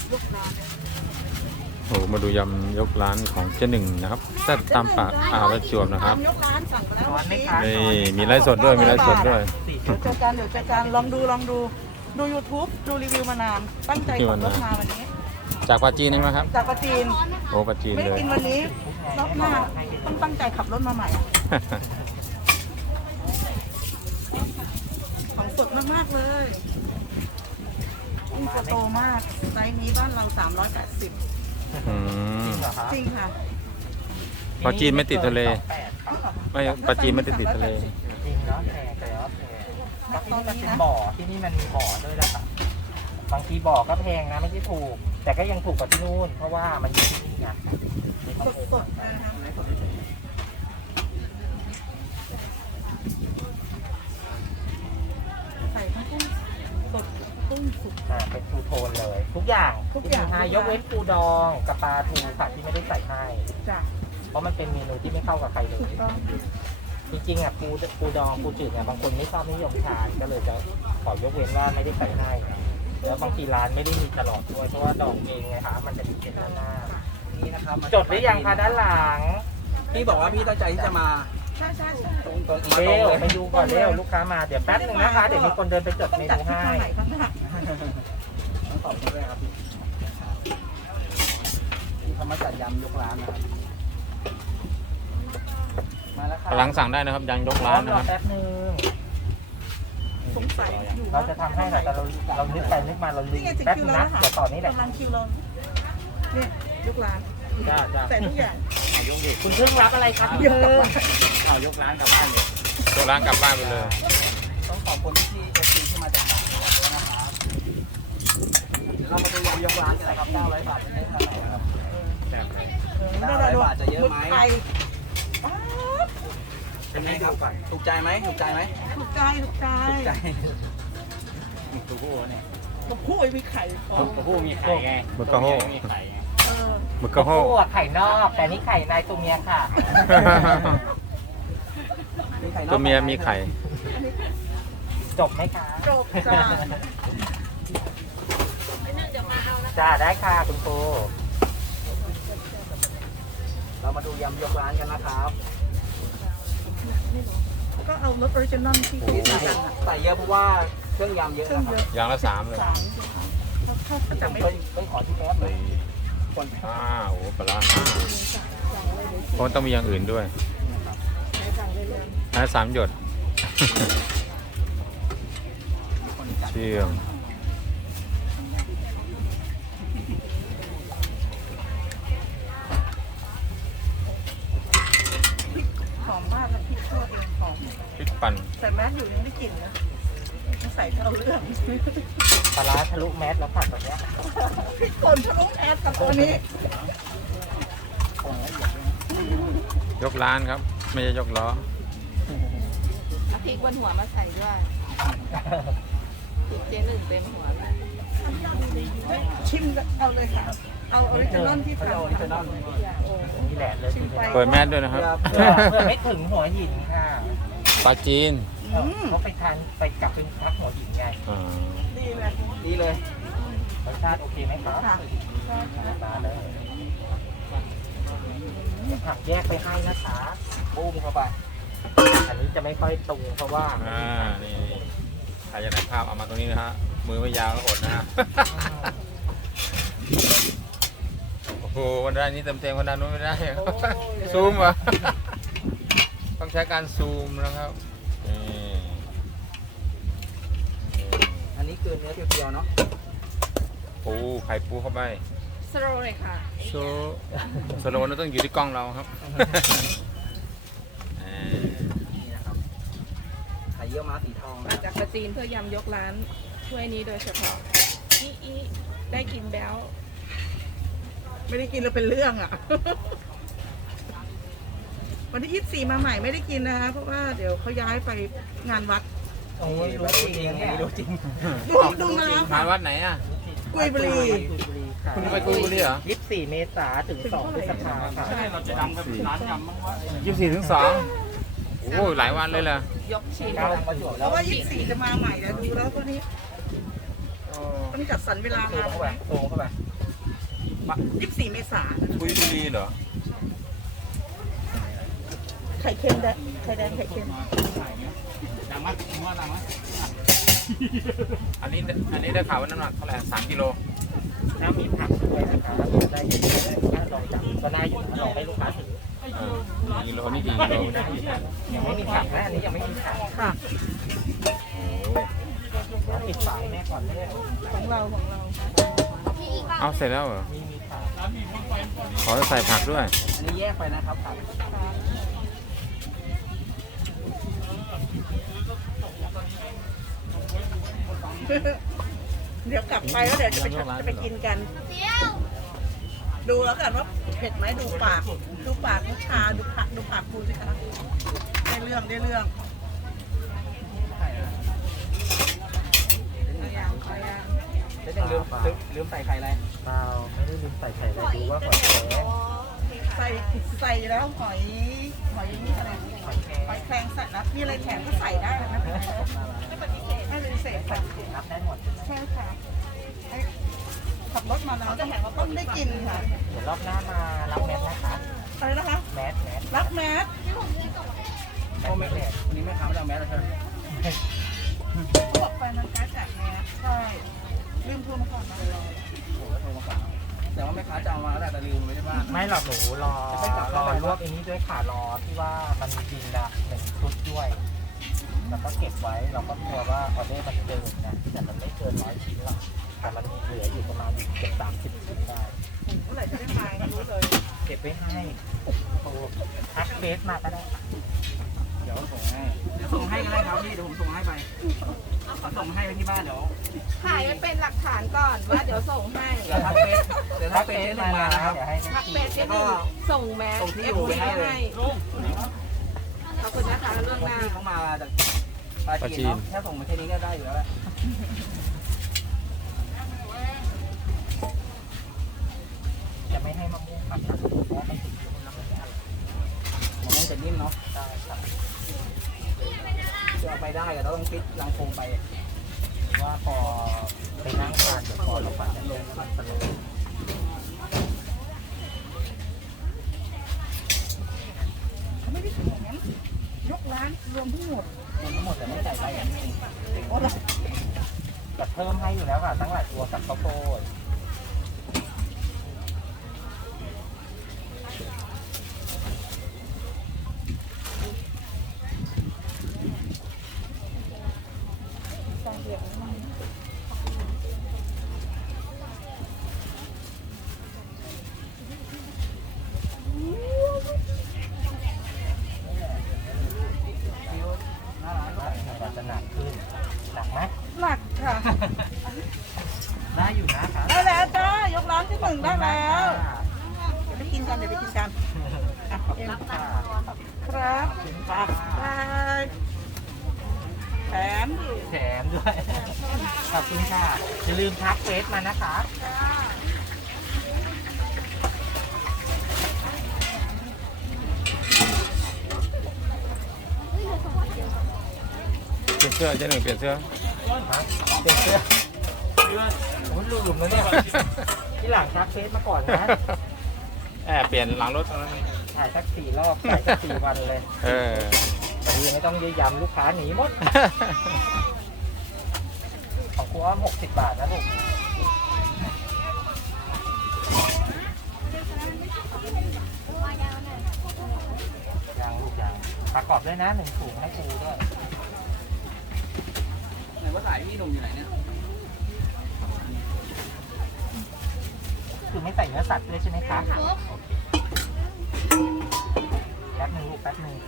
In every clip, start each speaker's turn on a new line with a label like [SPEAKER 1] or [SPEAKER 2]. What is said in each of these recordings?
[SPEAKER 1] ยกร้าน
[SPEAKER 2] โอ้มาดูยำยกร้านของเจ๊หนึ่งนะครับแซ่บตามปากประจวบนะครับ
[SPEAKER 1] ยกร้านสั่งไปแล้ววันนี้
[SPEAKER 2] นี่มีไลฟ์สดด้วยมีไลฟ์สดด้วย
[SPEAKER 1] เดี๋ยวเจอกันลองดูดู YouTube ดูรีวิวมานานตั้งใจขับรถมาวันนี้
[SPEAKER 2] จากปาจีนเองไหมครับ
[SPEAKER 1] จากปราจีน
[SPEAKER 2] โอ้ปาจีน
[SPEAKER 1] ไม่
[SPEAKER 2] เล
[SPEAKER 1] ได้
[SPEAKER 2] ย
[SPEAKER 1] กินวันนี้รอบหน้าต้องตั้งใจขับรถมาใหม่ของสดมากๆเลยกุ้งตัวโตมากไซส์นี้บ้านเรา380
[SPEAKER 2] อืม
[SPEAKER 1] จริงค่ะ
[SPEAKER 2] ปาจีนไม่ติดทะเล ไม่ปาจีนไม่ได้ติดทะเล
[SPEAKER 3] จริงเนาะแต่ว่าแพงเพราะที่นี่มันเป็นบ่อที่นี่มันมีบ่อด้วยนะครับบางทีบ่อก็แพงนะไม่ใช่ถูก แต่ก็ยังถูกกว่าที่นู่นเพราะว่ามันอยู่ที่นี่ไง
[SPEAKER 1] สดๆนะคะใส่ทั้งกุ้งสดกุ้งสุก
[SPEAKER 3] เป็นทูโทนเลย ทุกอย่าง
[SPEAKER 1] ทุกอย่าง
[SPEAKER 3] ที่มีให้ยกเว้นปูดองกับปลาทูค่ะที่ไม่ได้ใส่ให้
[SPEAKER 1] จ้ะ
[SPEAKER 3] เพราะมันเป็นเมนูที่ไม่เข้ากับใครเลย
[SPEAKER 1] ถูกต้อง
[SPEAKER 3] จริงๆอ่ะปูดองปูจืดเนี่ยบางคนไม่ชอบนิยมทานก็เลยจะขอยกเว้นว่าไม่ได้ใส่ให้แล้วบางทีร้านไม่ได้มีตลอดด้วยเพราะว่าดองเองไงคะมันจะมีเป็นหน้า
[SPEAKER 4] นี่นะครับ
[SPEAKER 3] จดหรือยังคะด้านหลัง
[SPEAKER 4] พี่บอกว่าพี่ตั้งใจที่จะมา
[SPEAKER 1] ใช่
[SPEAKER 4] ตรงมา
[SPEAKER 3] เร็
[SPEAKER 4] ตรง
[SPEAKER 3] ว
[SPEAKER 4] เลย
[SPEAKER 3] ไปดูก่อนเร็วลูกค้ามาเดี๋ยวแป๊บนึงนะคะเดี๋ยวมีคนเดินไปจด
[SPEAKER 1] ต้อง
[SPEAKER 3] เม
[SPEAKER 1] จัด
[SPEAKER 3] นู
[SPEAKER 1] ที่
[SPEAKER 3] ให้
[SPEAKER 1] ข้างไหนข้างหน้า
[SPEAKER 4] ต้องขอบคุณด้วยครับพี่ที่เขามาจัดยำยกร้านนะครับมาแล้วครับ
[SPEAKER 2] หลังสั่งได้นะครับยังยกร้านนะ
[SPEAKER 3] ร
[SPEAKER 2] ค
[SPEAKER 3] อ
[SPEAKER 2] รับ
[SPEAKER 3] แป๊บนึง
[SPEAKER 1] สงสัยอยู่
[SPEAKER 3] เราจะทำให้แต่เรานึกไปนึกมาเราลื
[SPEAKER 1] นี่
[SPEAKER 3] ม
[SPEAKER 1] ไงถึง
[SPEAKER 3] แป๊บ
[SPEAKER 1] คิว
[SPEAKER 3] นึง
[SPEAKER 1] แล้ว
[SPEAKER 3] นะ
[SPEAKER 1] ค่ะ
[SPEAKER 3] เดี๋ยวต่อนี้แหละ
[SPEAKER 1] กำลังคิวเราเนี่ยยกร้าน
[SPEAKER 3] จ้าจ้า
[SPEAKER 1] ใส่ทุกอย่าง
[SPEAKER 4] ยกเด็ก
[SPEAKER 3] คุณเพิ่งรับอะไรครับ
[SPEAKER 1] เยอะ
[SPEAKER 4] เอายกร้านกลับบ้านเลย
[SPEAKER 2] ยกร้านกลับบ้านไปเลย
[SPEAKER 4] ต้องขอบคุณที่เอฟซีที่มาจากต่างจังหวัดด้วยนะครับเดี๋ยวเรามาดูยำยกร้านกันนะครับ900 บาทจะเยอะขนาดไหนครับ900 บาทจะเยอะไหม
[SPEAKER 1] ไทย
[SPEAKER 4] เป็นไงครับถูกใจไหมถูกใจไหม
[SPEAKER 1] ถูกใจ
[SPEAKER 4] ถูกใจตัวผู้เนี่ย
[SPEAKER 1] กับผู้มีไข่ฟอง
[SPEAKER 4] ตัวผู้มีไข่ไง
[SPEAKER 2] มึกกะโฮ
[SPEAKER 4] มีไข่ไง
[SPEAKER 1] เออ
[SPEAKER 2] มึกกะโฮ
[SPEAKER 3] คู่อะไข่นอก แต่นี่ไข่ในตัวเมียค่ะ
[SPEAKER 4] มีไข่นอก
[SPEAKER 2] ตัวเมียมีไข่
[SPEAKER 3] จบไหมคะ
[SPEAKER 1] จบจ้า
[SPEAKER 3] จ้าได้ค่ะคุณครู
[SPEAKER 4] เรามาดูยำยกร้านกันนะครับ
[SPEAKER 1] ก็เอารสออริจินอลที่
[SPEAKER 4] ที่
[SPEAKER 1] ใส่
[SPEAKER 4] ใส่
[SPEAKER 1] กันอ่ะ
[SPEAKER 4] ใส่เยอะเพราะว่าเครื่องยำเยอะ
[SPEAKER 1] เครื่อง
[SPEAKER 4] นะค
[SPEAKER 1] เย
[SPEAKER 4] รับ
[SPEAKER 1] อะ
[SPEAKER 2] อย่างละ3เลย
[SPEAKER 1] ถ้าจะไม่
[SPEAKER 4] ต้องขอที่แป๊บเลยคน
[SPEAKER 2] โอ้ปลาร้าเพราะต้องมีอย่างอื่นด้วยอันละ3 หยด เชื่อม
[SPEAKER 1] หอมมากเลยพริกคั่วเองหอม
[SPEAKER 2] พริกปั่น
[SPEAKER 1] แต่แมสอยู่ยังได้กลิ่นนะใส่เท่าเรื่อง
[SPEAKER 3] ปลาร้าทะลุแมสแล้วค่ะตอนเนี้ย
[SPEAKER 1] พริกป่นทะลุแอสกับตัวนี้
[SPEAKER 2] ยกร้านครับ ไม่ใช่ยกล้อ
[SPEAKER 5] เอาพริกบนหัวมาใส่ด้วยพริกเจ๊หนึ่งเต็มหัวเลย
[SPEAKER 1] ชิมเอาเลยค่ะ เอาออริจินอลที่
[SPEAKER 4] เขา
[SPEAKER 1] ทำ
[SPEAKER 4] เรียกออริจินอล
[SPEAKER 3] นี่แหละเลย
[SPEAKER 1] ชิมไป
[SPEAKER 2] เปิดแมสด้วยนะครับ
[SPEAKER 3] เพื่อไม่ถึงหัวหินค่ะ
[SPEAKER 2] ปลาจีน
[SPEAKER 3] เขาไปทานไปกลับเป็นพักหัวหินไง
[SPEAKER 2] อ่า
[SPEAKER 1] ดีเลย
[SPEAKER 4] ดีเลย
[SPEAKER 3] รสชาติโอเคไหมครับ
[SPEAKER 1] ค่ะ
[SPEAKER 3] มาเลยผักแยกไปให้นะคะ
[SPEAKER 4] บูมเข้าไป
[SPEAKER 3] อันนี้จะไม่ค่อยตรงเพราะว่า
[SPEAKER 2] นี่ใครจะได้ภาพเอามาตรงนี้นะฮะ มือไม่ยาวก็อดนะฮะ โอ้โหวันด้านนี้เต็มๆวันด้านนู้นไม่ได้ ซูมเหรอ ต้องใช้การซูมนะครับนี่
[SPEAKER 4] อันนี้คือเนื้อเพียวๆเนาะ
[SPEAKER 2] ปูไข่ปูเข้าไป
[SPEAKER 5] สโลว์เลยค่ะ
[SPEAKER 2] โชสโลว์นั้นต้องอยู่ที่กล้องเราครับ
[SPEAKER 4] นี่นะครับไข่เยี่ยวม้าสีทอง
[SPEAKER 5] มา
[SPEAKER 4] นะ
[SPEAKER 5] จากประจีนเพื่อยำยกร้านถ้วยนี้โดยเฉพาะอีได้กินแบ้ว
[SPEAKER 1] ไม่ได้กินแล้วเป็นเรื่องอ่ะ วันที่24มาใหม่ไม่ได้กินนะคะเพราะว่าเดี๋ยวเขาย้ายไปงานวัด
[SPEAKER 3] โอ้ยรู้จริงเนี่ย
[SPEAKER 4] รู้จริง
[SPEAKER 1] ดูน้
[SPEAKER 2] มาวัดไหนอ่ะ
[SPEAKER 1] กุยบุรี
[SPEAKER 2] คุณไปกุยบุรีเหรอ
[SPEAKER 3] 24 เมษาถึง 2 พฤษภาค่ะ
[SPEAKER 4] เราจะดำกับร้านยำบ้างวะ
[SPEAKER 2] 24 ถึง 2 โอ้ยหลายวันเลยเหรอย
[SPEAKER 5] กชิ้น
[SPEAKER 3] ก้าวประจวบ
[SPEAKER 1] ำเพ
[SPEAKER 3] แล้ว
[SPEAKER 1] ราะว่า24จะมาใหม่แล้วดูแล้วก็นี้ต้องจัดสรรเวลา
[SPEAKER 3] ซูม
[SPEAKER 1] มา
[SPEAKER 3] เข้าไปซูมเข้าไป
[SPEAKER 1] 24 เมษายน
[SPEAKER 2] คุยบุรีเหรอ
[SPEAKER 1] ไข่เค็มแดงไข่แดงไข่เค็ม
[SPEAKER 4] ดังมั้ยว่าดังมั้ย
[SPEAKER 2] อันนี้ได้ข่าวว่าน้ำหนักเท่าไหร่3 กิโล
[SPEAKER 3] ถ้ามีผักด้วยนะคะได้อยู่ถ้าลองจับก็ได้อยู่นะลองให้ลูกค้าถือ
[SPEAKER 2] กิโลนี่กี่กิโล
[SPEAKER 3] ได้อยู่นะยังไม่มีผักนะอันนี้ยังไม่มีผัก
[SPEAKER 1] ค่ะ
[SPEAKER 3] ปิดฝาให้แม่ก่อนเลย
[SPEAKER 1] ของเรา
[SPEAKER 2] เอาเสร็จแล้วเหรอ
[SPEAKER 3] มีผัก
[SPEAKER 2] ขอใส่ผักด้วย
[SPEAKER 4] อันนี้แยกไปนะครับผัก
[SPEAKER 1] เดี๋ยวกลับไปแล้วเดี๋ยวจะไปกินกัน ดูแล้วกันว่าเผ็ดไหมดูปากลูกชาดูปากคุณสิคะได้เรื่องเอาอย่าง
[SPEAKER 4] แล้วยังลืมใส่ไข่อะไร
[SPEAKER 3] เปล่าไม่ได้ลืมใส่ไข่เลยดูว่าหอยแครง
[SPEAKER 1] ใส่แล้วหอยนี่อะไรหอยแครงใส่แล้วมีอะไรแข็งก็ใส่ได้นะไม่ปฏิเสธค่ะ
[SPEAKER 3] รับได้หมดใช่ไหม
[SPEAKER 1] ใช่ค่ะขับรถมาแล้วต้องได้กินค่ะ
[SPEAKER 3] เดี๋ยวรอบหน้ามารับแมสนะคะ
[SPEAKER 1] อะไรนะคะ
[SPEAKER 3] แมส
[SPEAKER 1] รับแมส
[SPEAKER 4] โอ้ไม่วันนี้แม่ค้าไม่ได้เอาแมสเลยใช่ไหม
[SPEAKER 1] เขาบอกแฟนมันแก๊สแจกแมสใช่ลืมโทรมาก่อนนะ
[SPEAKER 4] โอ้โหโทรมาก่อนแต่ว่าแม่ค้าจะเอามาแล้วแต่ลืมไว้ที่บ้าน
[SPEAKER 3] ไม่หรอกหนูรอรวบอันนี้ด้วยค่ะรอที่ว่ามันมีบินละ1 ชุดด้วย แล้วก็เก็บไว้เราก็กลัวว่าออเดอร์มันเกินนะแต่มันไม่เกิน100 ชิ้นหรอกแต่มันมีเหลืออยู่ประมาณเกือบ30 ชิ้นได้
[SPEAKER 1] เมื่อไหร่จะได้มาไม่รู้เลย
[SPEAKER 3] เก็บไว้ให้โทรทักเฟซมาก็ได้
[SPEAKER 4] เดี๋ยวส่งให้ก็ได้ครับพี่เดี๋ยวผมส่งให้ไปขอส่งให้ไปที่บ้านเดี๋ยว
[SPEAKER 5] ถ่ายไว้เป็นหลักฐานก่อนว่าเดี๋ยวส่งให้
[SPEAKER 4] เดี๋ยวทักเฟซเดี๋ยวทักเฟซเจ๊หนึ่งมานะครับ
[SPEAKER 3] เดี๋ยวให้
[SPEAKER 5] ทักเฟซที่หนึ่งส่งแมส
[SPEAKER 4] ส่งที่อยู่ไปให้เลย
[SPEAKER 5] ขอบคุณนะคะเรื่องหน้า
[SPEAKER 4] ที่เขามาจากปาจีนเนาะแค่ส่งมาแค่นี้ก็ได้อยู่แล้วแหละ
[SPEAKER 3] จะไม่ให้มะม่วงครับนะเพราะว่าไม่ติดอยู่บนน้ำมันไม่อร่อย
[SPEAKER 4] มันจะนิ่มเนาะ
[SPEAKER 3] ได้ครับ
[SPEAKER 4] จะเอาไปได้ก็ต้องฟิตลังโฟมไป
[SPEAKER 3] ว่าพอไปนั่งทานเดี๋ยวพอเราปัดจะลงปัดสโลว์
[SPEAKER 1] เขาไม่ได้แถมยกร้านรวมทั้งหมด
[SPEAKER 3] คุณทั้งหมดแต่ไม่ใส่ใบอย่างนี้
[SPEAKER 1] โอ้โห
[SPEAKER 3] จะเพิ่มให้อยู่แล้วค่ะทั้งหลายตัวกับข้าวโพด
[SPEAKER 4] น่ารัก
[SPEAKER 3] มันจะหนักขึ้นหนักไหม
[SPEAKER 1] หนักค่ะ
[SPEAKER 3] ได้อยู่นะครับ
[SPEAKER 1] ได้แล้วจ้ายกร้านที่ 1ได้แล้วเดี๋ยวไปกินกันอ่ะเอ็ม
[SPEAKER 3] ค่ะ
[SPEAKER 1] ครับบายแถม
[SPEAKER 3] แถมด้วยขอบคุณค่ะอย่าลืมทักเฟซมานะคะ
[SPEAKER 2] เปลี่ยนเสื้อเจ๊หนึ่งเปลี่ยนเสื้อ
[SPEAKER 3] ฮะเป็นเสื้อโอ้ยลืมแล้วเนี่ยที่หลังทักเฟซมาก่อนนะ
[SPEAKER 2] เปลี่ยนหลังรถตรงนั้น
[SPEAKER 3] ถ่ายสัก4 รอบถ่ายสัก4 วันเลย วันนี้ไม่ต้องยื้อยำลูกค้าหนีหมด ของครูอ้อม60 บาทนะลูกยังลูกยังประกอบด้วยนะ1 ถุงให้ครูด้วย
[SPEAKER 4] ไหนว่าสายพี่หนุ่มอยู่ไหนเนี่ย
[SPEAKER 3] คือไม่ใส่เนื้อสัตว์ด้วยใช่ไหมคะโอเคแป๊บนึงลูกแป๊บนึง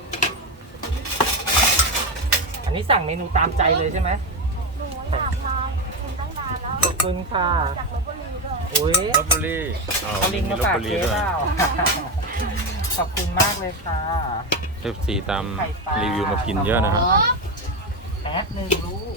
[SPEAKER 3] อันนี้สั่งเมนูตามใจเลยใช่ไหม
[SPEAKER 6] หนูอยากมาคุณตั้งนานแล้ว
[SPEAKER 3] ขอบคุณค่ะ
[SPEAKER 6] จากลบบุรีด้วย
[SPEAKER 3] อุ้ย
[SPEAKER 2] ลบบุรี
[SPEAKER 3] เขาลิงก์มาฝากเจ๊เปล่า ขอบคุณมากเลยค่ะ
[SPEAKER 2] ตามรีวิวมากินเยอะนะครับ
[SPEAKER 3] แป๊บนึงลูก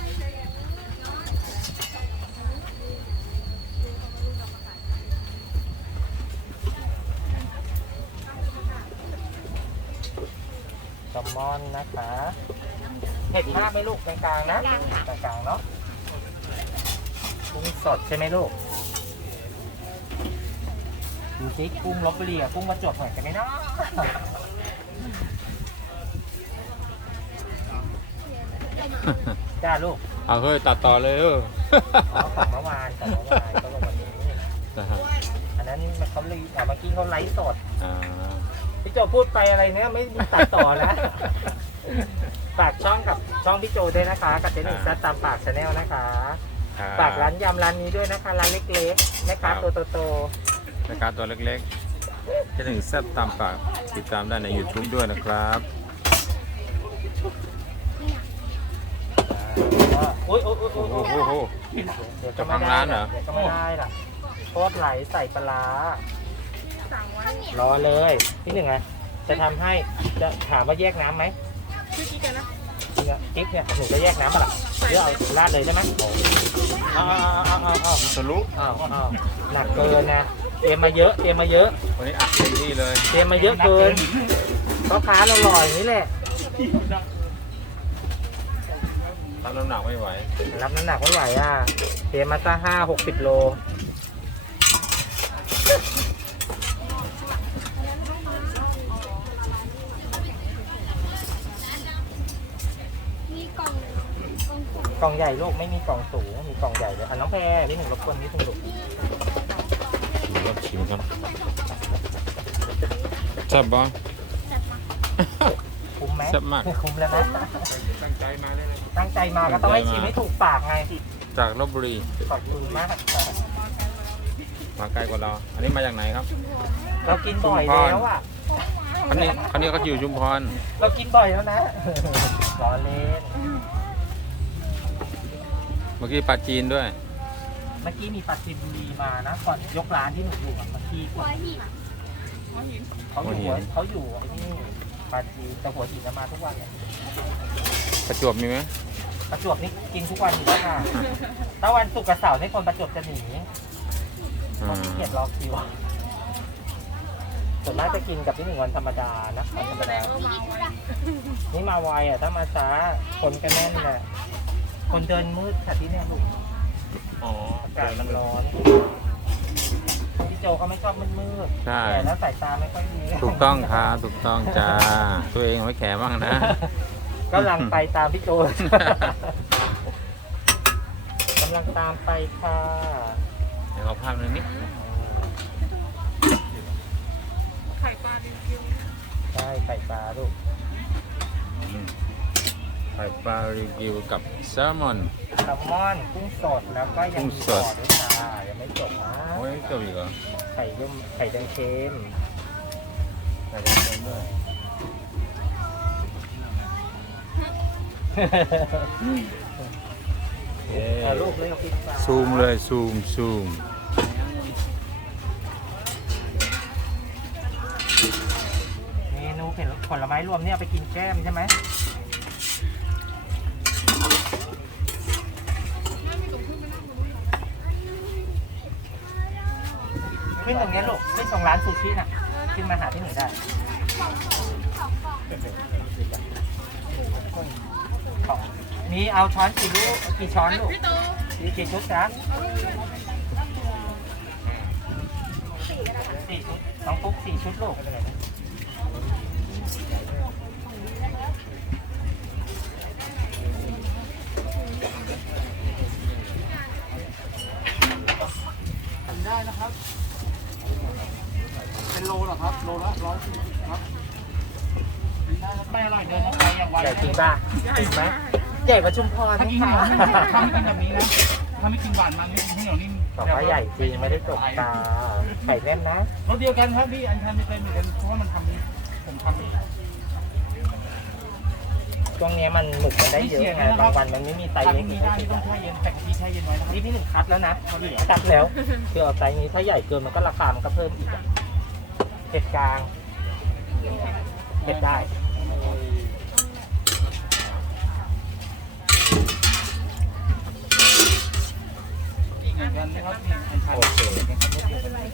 [SPEAKER 3] แซลมอนนะคะเผ็ดมากไหมลูกกลางๆนะกลางๆเนาะสดใช่ไหมลูกดูสิกุ้งลบบุรีกับกุ้งประจวบเหมือนกันไหมเนาะจ้าลูก
[SPEAKER 2] เอาเฮ้ยตัดต่อเลย
[SPEAKER 3] อ๋อของเมื่อวานก็ลงวันนี้
[SPEAKER 2] นะครับ
[SPEAKER 3] อันนั้นมันเขาเลยเมื่อกี้เขาไลฟ์สด
[SPEAKER 2] อ่า
[SPEAKER 3] พี่โจพูดไปอะไรเนี่ยไม่มีตัดต่อนะ ฝากช่องกับช่องพี่โจด้วยนะคะกับเจนนี่ซัดตามปากชาแนลนะคะฝากร้านยำร้านนี้ด้วยนะคะร้านเล็กๆแม่ค้าตัวโต
[SPEAKER 2] รายการตัวเล็กๆที่หนึ่งแซ่บตามปากติดตามได้ใน YouTube ด้วยนะครับ
[SPEAKER 3] ๆโอ้ย
[SPEAKER 2] โอ้โห
[SPEAKER 3] เดี๋ยว
[SPEAKER 2] เจ้าของร้านเหรอ
[SPEAKER 3] เดี๋ยวก็ไม่ได้ล่ะโคตรไหลใส่ปลาร้ารอเลยที่หนึ่งไงจะทำให้จะถามว่าแยกน้ำไหมชื่อกิ๊กนะกิ๊กเนี่ยหนูจะแยกน้ำมาล่ะเดี๋ยวเอาราดเลยใช่ไหมเอา
[SPEAKER 2] สรุป
[SPEAKER 3] หนักเกินนะเตรียมมาเยอะ
[SPEAKER 2] วันนี้อัดเต็มที่เลย
[SPEAKER 3] เตรียมมาเยอะเกินเพราะค้าเราหล่ออย่างนี้แหละ
[SPEAKER 2] รับน้ำหนักไม่ไหว
[SPEAKER 3] รับน้ำหนักไม่ไหวอ่ะเตรียมมาซะ50-60 โล
[SPEAKER 6] มีกล่อง
[SPEAKER 3] กล่องใหญ่ลูกไม่มีกล่องสูงมีกล่องใหญ่เลยน้องแพรนี่หนึ่งรบกวนนิดนึงลูก
[SPEAKER 2] รอบชิมครับแซ่บบ้าง
[SPEAKER 3] คุ้มไหม
[SPEAKER 2] แซ่บมาก
[SPEAKER 3] คุ้มแล้วนะ
[SPEAKER 2] ตั้งใจมาเลย
[SPEAKER 3] ตั้งใจมาก็ต้องให้ชิมให้ถูกปากไง
[SPEAKER 2] จากลบบุรี
[SPEAKER 3] ขอบคุณมากค่ะ
[SPEAKER 2] มาไกลกว่าเรา อันนี้มาจากไหนครับ
[SPEAKER 3] เรากินบ่อยแล้วอ่ะ
[SPEAKER 2] คันนี้ก็อยู่ชุมพร
[SPEAKER 3] เรากินบ่อยแล้วนะล้อเล่น
[SPEAKER 2] เมื่อกี้ปลาจีนด้วย
[SPEAKER 3] เมื่อกี้มีปลาจีนบุรีมานะก่อนยกร้านที่หนูอยู่อ่ะเมื่อกี้
[SPEAKER 6] หัวหิน
[SPEAKER 3] เขาอยู่ไอ้นี่ปลาจีนแต่หัวหินมาทุกวันเลย
[SPEAKER 2] ประจวบมีไหม
[SPEAKER 3] ประจวบนี่กินทุกวันอยู่แล้วค่ะถ้าวันศุกร์กับเสาร์นี่คนประจวบจะหนีเพราะขี้เกียจรอคิวส่วนมากจะกินกับที่หนึ่งวันธรรมดานะวันธรรมดานี่มาไวอ่ะถ้ามาช้าคนก็แน่นแหละคนเดินมืดค่ะที่เนี่ยลูก
[SPEAKER 2] อ๋อ
[SPEAKER 3] อากาศมันร้อนพี่โจเขาไม่ชอบมืดๆ
[SPEAKER 2] ใช่
[SPEAKER 3] แต่แล้วสายตาไม่ค่อยดี
[SPEAKER 2] ถูกต้องครับถูกต้องจ้า ตัวเองไว้แข็งบ้างนะ
[SPEAKER 3] กำลังไปตามพี่โจกำลังตามไปค่ะ
[SPEAKER 2] เดี๋ยวเอาภาพหนึ่งนิด
[SPEAKER 3] ใช่ไข่ปลาลูก
[SPEAKER 2] ไข่ปลารีวิวกับแซลมอน
[SPEAKER 3] แซลมอนกุ้งสดแล้วก็ยังมีต่อด้วยค่ะยังไม่จบนะ
[SPEAKER 2] โอ้ยเจ้าอีกเหรอ
[SPEAKER 3] ไข่ย่มไข่แดงเค็ม
[SPEAKER 2] ใส่ได้เต็มด้วย เย้
[SPEAKER 3] ลูกเลยเอาพริกปลา
[SPEAKER 2] ซูมเลยซูม
[SPEAKER 3] เมนูผลไม้รวมเนี่ยเอาไปกินแก้มใช่ไหมขึ้นตรงนี้ลูกขึ้นตรงร้านซูชิน่ะขึ้นมาหาที่หนึ่งได้มีเอาช้อนกี่ลูกกี่ช้อนลูกกี่ชุดจ๊ะ4 ชุดน้องปุ๊ก4 ชุดลูก
[SPEAKER 4] ได้นะครับ เป็นโลเหรอครับ โลละ140ครับไม่อร่อยเดินไปอย่างไว
[SPEAKER 3] ใหญ่จริงป่ะจริงไหมใหญ่กว่าชุมพร
[SPEAKER 4] ถ้า
[SPEAKER 3] นะ
[SPEAKER 4] กิน
[SPEAKER 3] คะ
[SPEAKER 4] ถ้าไม่กินแบบนี้นะ ถ้าไม่กินหวานมันไม่กินข้าวเหนียวนิ่ม
[SPEAKER 3] บอกว่าใหญ่จริงไม่ได้จกตาไข่แน่นนะ
[SPEAKER 4] รสเดียวกันครับพี่ อันชันจะเป็นเหมือนกันเพราะว่ามันทำผมทำ
[SPEAKER 3] ช่วงนี้มันหมึกมันได้เยอะไงบางวันมันไม่มีไซส์
[SPEAKER 4] ทำ
[SPEAKER 3] เล็ก
[SPEAKER 4] นี้
[SPEAKER 3] มี
[SPEAKER 4] ได้
[SPEAKER 3] ไซส์
[SPEAKER 4] ต้อง
[SPEAKER 3] ใหญ่
[SPEAKER 4] แช่เย็นแต่กะทิแช่เย็นไว้นะครับ
[SPEAKER 3] นี่พี่หนึ่งคัดแล้วนะคัดแล้วคือเอาไซส์นี้ถ้าใหญ่เกินมันก็ราคามันก็เพิ่มอีกอะเผ็ดกลางเผ็ดได้
[SPEAKER 4] เหมือนกันนะครับนี่อันชัน
[SPEAKER 3] โอเค
[SPEAKER 4] นะครับรสเดียวกันเลย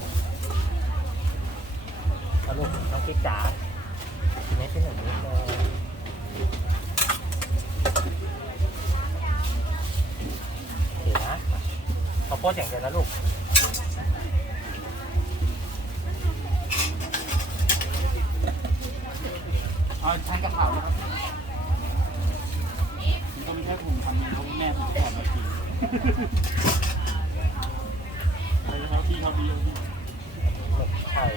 [SPEAKER 3] เอาลูกน้องกิ๊กจ๋าทีนี้พี่หนึ่งนิดนึงโพดอย่างเดียวนะลูก
[SPEAKER 4] เอาชั้นกระเพราครับก็ไม่ใช่ผมทำเองเพราะแม่ผมสอนมาทีเขาที่เขาดี
[SPEAKER 3] หมึกไข่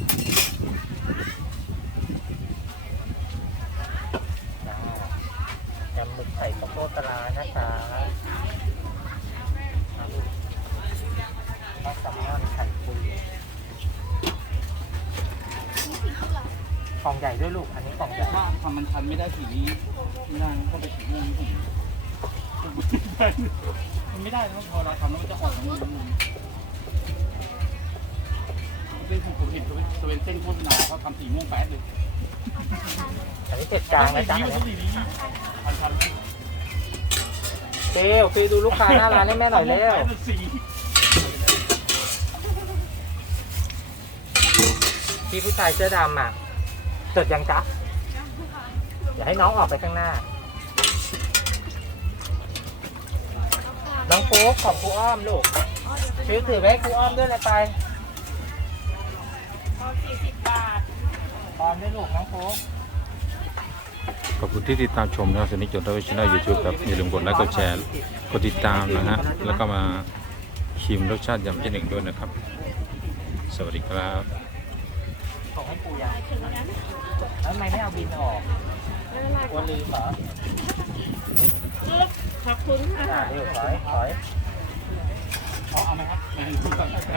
[SPEAKER 3] ยำหมึกไข่ข้าวโพดปลาร้านะคะปลาแซลมอนไข่ปูกล่องใหญ่ด้วยลูก อันนี้กล่องใหญ่
[SPEAKER 4] ถ้าทำมันชันไม่ได้สีนี้ไม่ได้ต้องไปสีม่วงนี่มันไม่ได้นะพอเราทำแล้วมันจะออกมาเป็นผมเห็นตัวเป็นเส้นโฆษณาเขาทำสีม่วงแป๊ดเลย
[SPEAKER 3] อันนี้เผ็ดจางนะจ๊ะอันนี้
[SPEAKER 4] ชัน
[SPEAKER 3] เฟลฟีดูลูกค้าหน้าร้านให้แม่หน่อยเร็ว
[SPEAKER 4] สี
[SPEAKER 3] พี่ผู้ชายเสื้อดำอ่ะจดยังจ๊ะอย่าให้น้องออกไปข้างหน้า น้องโป๊กของครูอ้อมลูกช่วยถือไว้ให้ครูอ้อมด้วยเลยไปอ้อมด้วยลูกน้องโป๊ก
[SPEAKER 2] ขอบคุณที่ติดตามชมนะครับสนิทจดทวิชแนลยูทูบครับอย่าลืมกดไลค์กดแชร์กดติดตามนะฮะแล้วก็มาชิมรสชาติยำเจ๊หนึ่งด้วยนะครับ สวัสดีครับ
[SPEAKER 3] ส่งให้ปูยังแล้วทำไมไม่เอาบินออกกลัวลืมเหรอ
[SPEAKER 5] ขอบคุณค่ะ
[SPEAKER 3] เร็วถอย
[SPEAKER 4] เอาไหมครับ